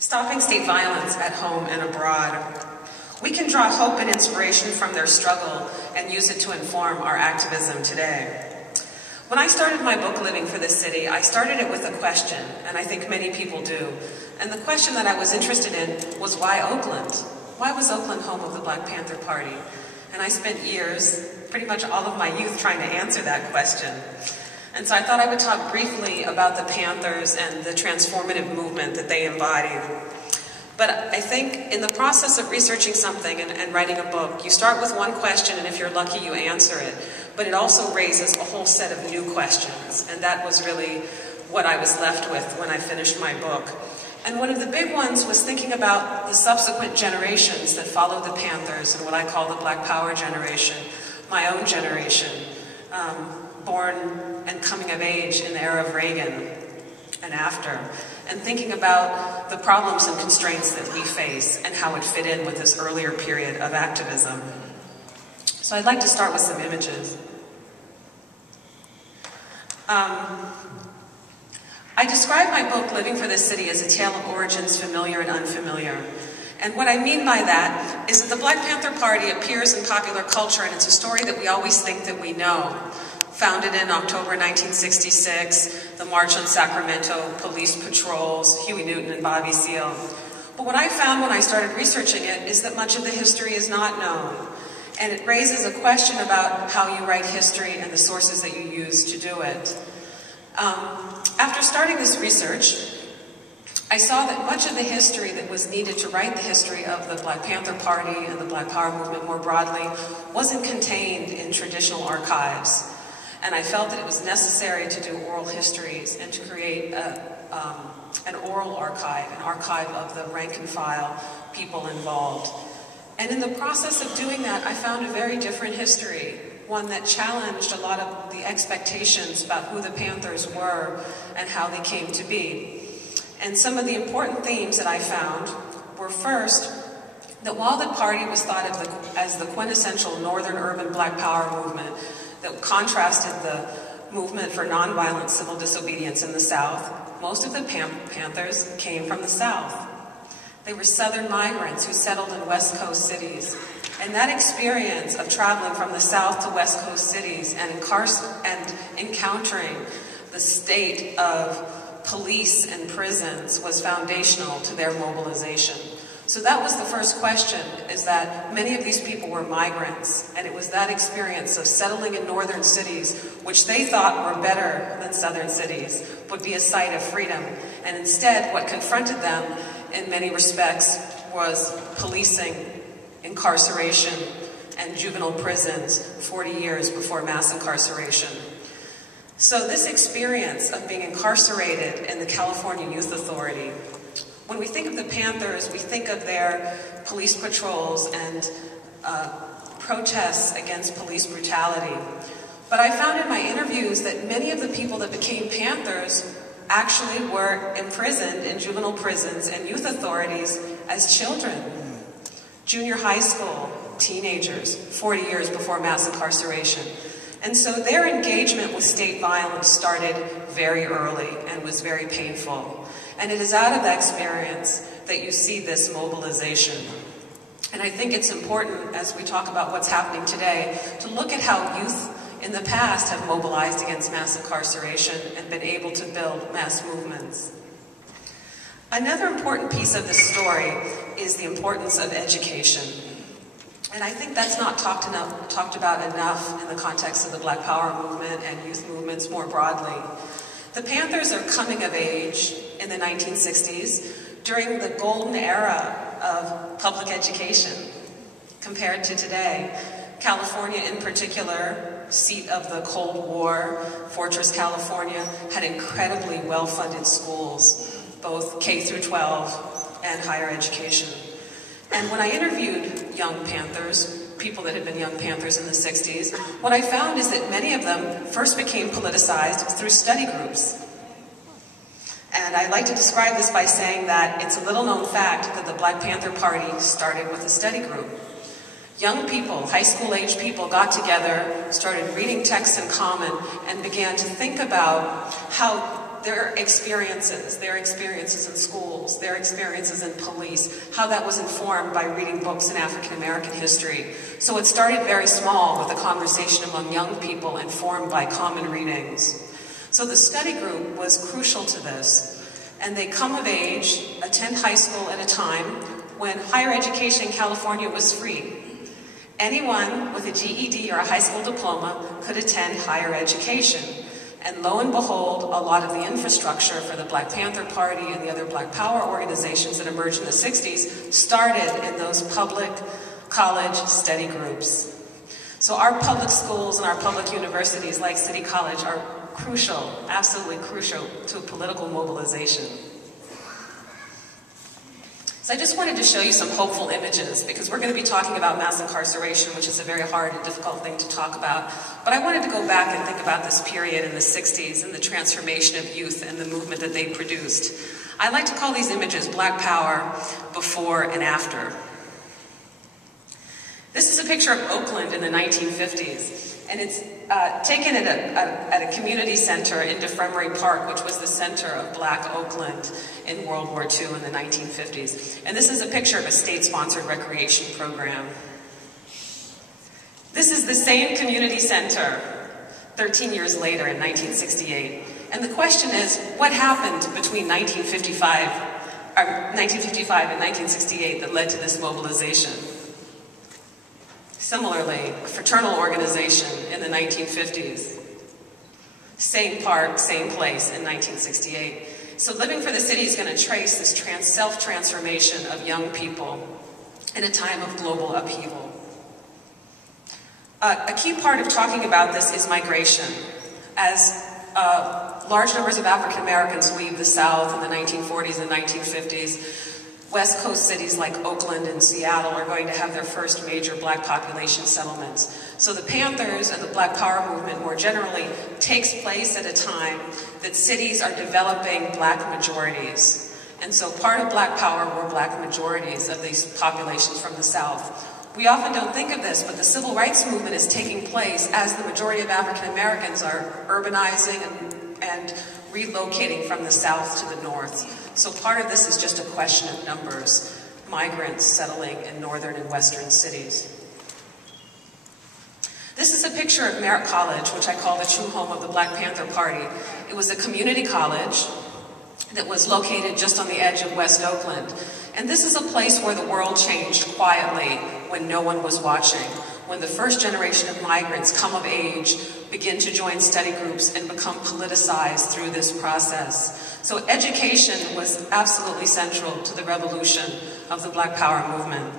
Stopping state violence at home and abroad. We can draw hope and inspiration from their struggle and use it to inform our activism today. When I started my book, Living for the City, I started it with a question, and I think many people do. And the question that I was interested in was, why Oakland? Why was Oakland home of the Black Panther Party? And I spent years, pretty much all of my youth, trying to answer that question. And so I thought I would talk briefly about the Panthers and the transformative movement that they embodied. But I think in the process of researching something and writing a book, you start with one question, and if you're lucky, you answer it. But it also raises a whole set of new questions, and that was really what I was left with when I finished my book. And one of the big ones was thinking about the subsequent generations that followed the Panthers and what I call the Black Power generation, my own generation, born and coming of age in the era of Reagan and after, and thinking about the problems and constraints that we face and how it fit in with this earlier period of activism. So I'd like to start with some images. I describe my book, Living for the City, as a tale of origins familiar and unfamiliar. And what I mean by that is that the Black Panther Party appears in popular culture, and it's a story that we always think that we know. Founded in October 1966, the March on Sacramento, police patrols, Huey Newton and Bobby Seale. But what I found when I started researching it is that much of the history is not known. And it raises a question about how you write history and the sources that you use to do it. After starting this research, I saw that much of the history that was needed to write the history of the Black Panther Party and the Black Power movement more broadly wasn't contained in traditional archives. And I felt that it was necessary to do oral histories and to create an oral archive, an archive of the rank and file people involved. And in the process of doing that, I found a very different history, one that challenged a lot of the expectations about who the Panthers were and how they came to be. And some of the important themes that I found were, first, that while the party was thought of as the quintessential northern urban Black Power movement that contrasted the movement for nonviolent civil disobedience in the South, most of the Panthers came from the South. They were Southern migrants who settled in West Coast cities. And that experience of traveling from the South to West Coast cities and encountering the state of police and prisons was foundational to their mobilization. So that was the first question, is that many of these people were migrants, and it was that experience of settling in northern cities, which they thought were better than southern cities, would be a site of freedom. And instead, what confronted them in many respects was policing, incarceration, and juvenile prisons 40 years before mass incarceration. So this experience of being incarcerated in the California Youth Authority, when we think of the Panthers, we think of their police patrols and protests against police brutality. But I found in my interviews that many of the people that became Panthers actually were imprisoned in juvenile prisons and youth authorities as children. Junior high school, teenagers, 40 years before mass incarceration. And so their engagement with state violence started very early and was very painful. And it is out of that experience that you see this mobilization. And I think it's important, as we talk about what's happening today, to look at how youth in the past have mobilized against mass incarceration and been able to build mass movements. Another important piece of this story is the importance of education. And I think that's not talked about enough in the context of the Black Power movement and youth movements more broadly. The Panthers are coming of age in the 1960s during the golden era of public education compared to today. California in particular, seat of the Cold War, Fortress California, had incredibly well-funded schools, both K through 12 and higher education. And when I interviewed young Panthers, people that had been young Panthers in the 60s, what I found is that many of them first became politicized through study groups. And I like to describe this by saying that it's a little-known fact that the Black Panther Party started with a study group. Young people, high school-age people, got together, started reading texts in common, and began to think about how their experiences in schools, their experiences in police, how that was informed by reading books in African American history. So it started very small with a conversation among young people informed by common readings. So the study group was crucial to this. And they come of age, attend high school at a time when higher education in California was free. Anyone with a GED or a high school diploma could attend higher education. And lo and behold, a lot of the infrastructure for the Black Panther Party and the other Black Power organizations that emerged in the 60s started in those public college study groups. So our public schools and our public universities like City College are crucial, absolutely crucial to political mobilization. So I just wanted to show you some hopeful images because we're going to be talking about mass incarceration, which is a very hard and difficult thing to talk about. But I wanted to go back and think about this period in the 60s and the transformation of youth and the movement that they produced. I like to call these images Black Power before and after. This is a picture of Oakland in the 1950s. And it's taken at a community center in DeFremery Park, which was the center of Black Oakland in World War II in the 1950s. And this is a picture of a state-sponsored recreation program. This is the same community center 13 years later in 1968. And the question is, what happened between 1955 and 1968 that led to this mobilization? Similarly, a fraternal organization in the 1950s. Same park, same place in 1968. So Living for the City is going to trace this self-transformation of young people in a time of global upheaval. A key part of talking about this is migration. As large numbers of African Americans leave the South in the 1940s and 1950s, West Coast cities like Oakland and Seattle are going to have their first major Black population settlements. So the Panthers and the Black Power movement more generally takes place at a time that cities are developing Black majorities. And so part of Black Power were Black majorities of these populations from the South. We often don't think of this, but the civil rights movement is taking place as the majority of African Americans are urbanizing and relocating from the South to the North. So part of this is just a question of numbers, migrants settling in northern and western cities. This is a picture of Merritt College, which I call the true home of the Black Panther Party. It was a community college that was located just on the edge of West Oakland. And this is a place where the world changed quietly when no one was watching, when the first generation of migrants come of age, begin to join study groups and become politicized through this process. So education was absolutely central to the revolution of the Black Power movement.